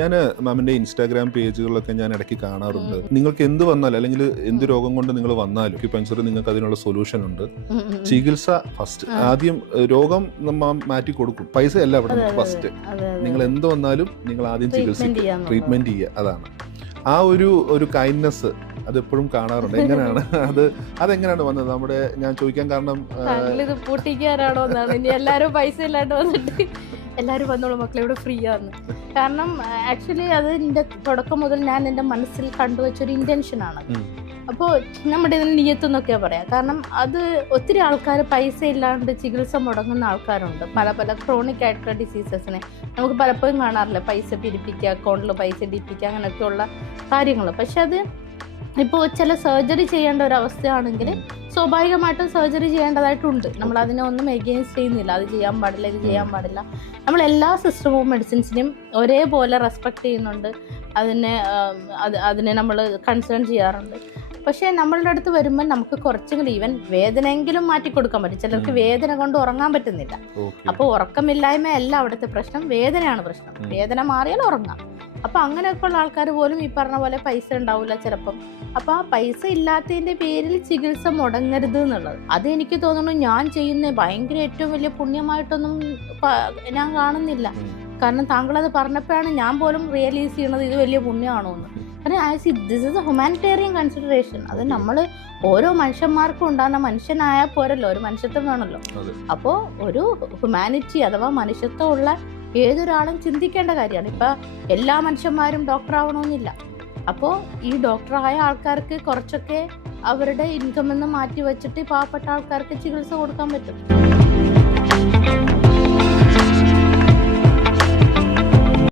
ഞാൻ മാമിന്റെ ഇൻസ്റ്റാഗ്രാം പേജുകളിലൊക്കെ ഞാൻ ഇടയ്ക്ക് കാണാറുണ്ട്. നിങ്ങൾക്ക് എന്ത് വന്നാലും അല്ലെങ്കിൽ എന്ത് രോഗം കൊണ്ട് നിങ്ങൾ വന്നാലും അക്യുപഞ്ചർ നിങ്ങൾക്ക് അതിനുള്ള സൊല്യൂഷൻ ഉണ്ട്. ചികിത്സ ഫസ്റ്റ്, ആദ്യം രോഗം മാറ്റി കൊടുക്കും, പൈസ അല്ല അവിടെ ഫസ്റ്റ്. നിങ്ങൾ എന്ത് വന്നാലും നിങ്ങൾ ആദ്യം ചികിത്സിക്കുക, ട്രീറ്റ്മെന്റ് ചെയ്യുക. അതാണ് ആ ഒരു കൈൻഡ്നെസ് അതെപ്പോഴും കാണാറുണ്ട്. എങ്ങനെയാണ് അതെങ്ങനെയാണ് വന്നത്? നമ്മുടെ ഞാൻ ചോദിക്കാൻ കാരണം ഇത് പൂട്ടിക്കാനാണോ എന്നാണ്. ഇനി എല്ലാവരും പൈസ ഇല്ലാണ്ട് വന്നിട്ട് എല്ലാവരും വന്നോളൂ മക്കളെ ഇവിടെ ഫ്രീ ആന്ന്. കാരണം ആക്ച്വലി അത് എൻ്റെ തുടക്കം മുതൽ ഞാൻ എൻ്റെ മനസ്സിൽ കണ്ടുവച്ചൊരു ഇൻറ്റൻഷനാണ്. അപ്പോൾ നമ്മുടെ ഇതിന് നിയത്തെന്നൊക്കെയാണ് പറയാം. കാരണം അത് ഒത്തിരി ആൾക്കാർ പൈസ ഇല്ലാണ്ട് ചികിത്സ മുടങ്ങുന്ന ആൾക്കാരുണ്ട്. പല ക്രോണിക് ആയിട്ടുള്ള ഡിസീസസിനെ നമുക്ക് പലപ്പോഴും കാണാറില്ല, പൈസ പിരിപ്പിക്കുക, അക്കൗണ്ടിൽ പൈസ ഇടിപ്പിക്കുക, അങ്ങനെയൊക്കെയുള്ള കാര്യങ്ങൾ. പക്ഷെ അത് ഇപ്പോൾ ചില സർജറി ചെയ്യേണ്ട ഒരു അവസ്ഥയാണെങ്കിൽ സ്വാഭാവികമായിട്ടും സർജറി ചെയ്യേണ്ടതായിട്ടുണ്ട്. നമ്മൾ അതിനെ ഒന്നും എഗെയിൻസ്റ്റ് ചെയ്യുന്നില്ല, അത് ചെയ്യാൻ പാടില്ല, ഇത് ചെയ്യാൻ പാടില്ല. നമ്മൾ എല്ലാ സിസ്റ്റം ഓഫ് മെഡിസിൻസിനെയും ഒരേപോലെ റെസ്പെക്ട് ചെയ്യുന്നുണ്ട്, അതിനെ നമ്മൾ കൺസേൺ ചെയ്യാറുണ്ട്. പക്ഷേ നമ്മളുടെ അടുത്ത് വരുമ്പോൾ നമുക്ക് കുറച്ചെങ്കിലും ഈവൻ വേദനയെങ്കിലും മാറ്റി കൊടുക്കാൻ പറ്റും. ചിലർക്ക് വേദന കൊണ്ട് ഉറങ്ങാൻ പറ്റുന്നില്ല. അപ്പോൾ ഉറക്കമില്ലായ്മയല്ല അവിടുത്തെ പ്രശ്നം, വേദനയാണ് പ്രശ്നം. വേദന മാറിയാൽ ഉറങ്ങാം. അപ്പോൾ അങ്ങനെയൊക്കെ ഉള്ള ആൾക്കാർ പോലും ഈ പറഞ്ഞ പോലെ പൈസ ഉണ്ടാവില്ല ചിലപ്പം. അപ്പോൾ ആ പൈസ ഇല്ലാത്തതിൻ്റെ പേരിൽ ചികിത്സ മുടങ്ങരുത് എന്നുള്ളത് അത് എനിക്ക് തോന്നുന്നു ഞാൻ ചെയ്യുന്ന ഭയങ്കര ഏറ്റവും വലിയ പുണ്യമായിട്ടൊന്നും ഞാൻ കാണുന്നില്ല. കാരണം താങ്കളത് പറഞ്ഞപ്പോഴാണ് ഞാൻ പോലും റിയലൈസ് ചെയ്യണത് ഇത് വലിയ പുണ്യമാണോ എന്ന്. കാരണം this is A humanitarian consideration. അത് നമ്മൾ ഓരോ മനുഷ്യന്മാർക്കും ഉണ്ടാകുന്ന മനുഷ്യനായാൽ പോരല്ലോ, ഒരു മനുഷ്യത്വം വേണമല്ലോ. അപ്പോൾ ഒരു ഹ്യൂമാനിറ്റി അഥവാ മനുഷ്യത്വമുള്ള ഏതൊരാളും ചിന്തിക്കേണ്ട കാര്യമാണ്. ഇപ്പം എല്ലാ മനുഷ്യന്മാരും ഡോക്ടർ ആവണമെന്നില്ല. അപ്പോൾ ഈ ഡോക്ടറായ ആൾക്കാർക്ക് കുറച്ചൊക്കെ അവരുടെ ഇൻകം നിന്ന് മാറ്റി വെച്ചിട്ട് പാവപ്പെട്ട ആൾക്കാർക്ക് ചികിത്സ കൊടുക്കാൻ പറ്റും.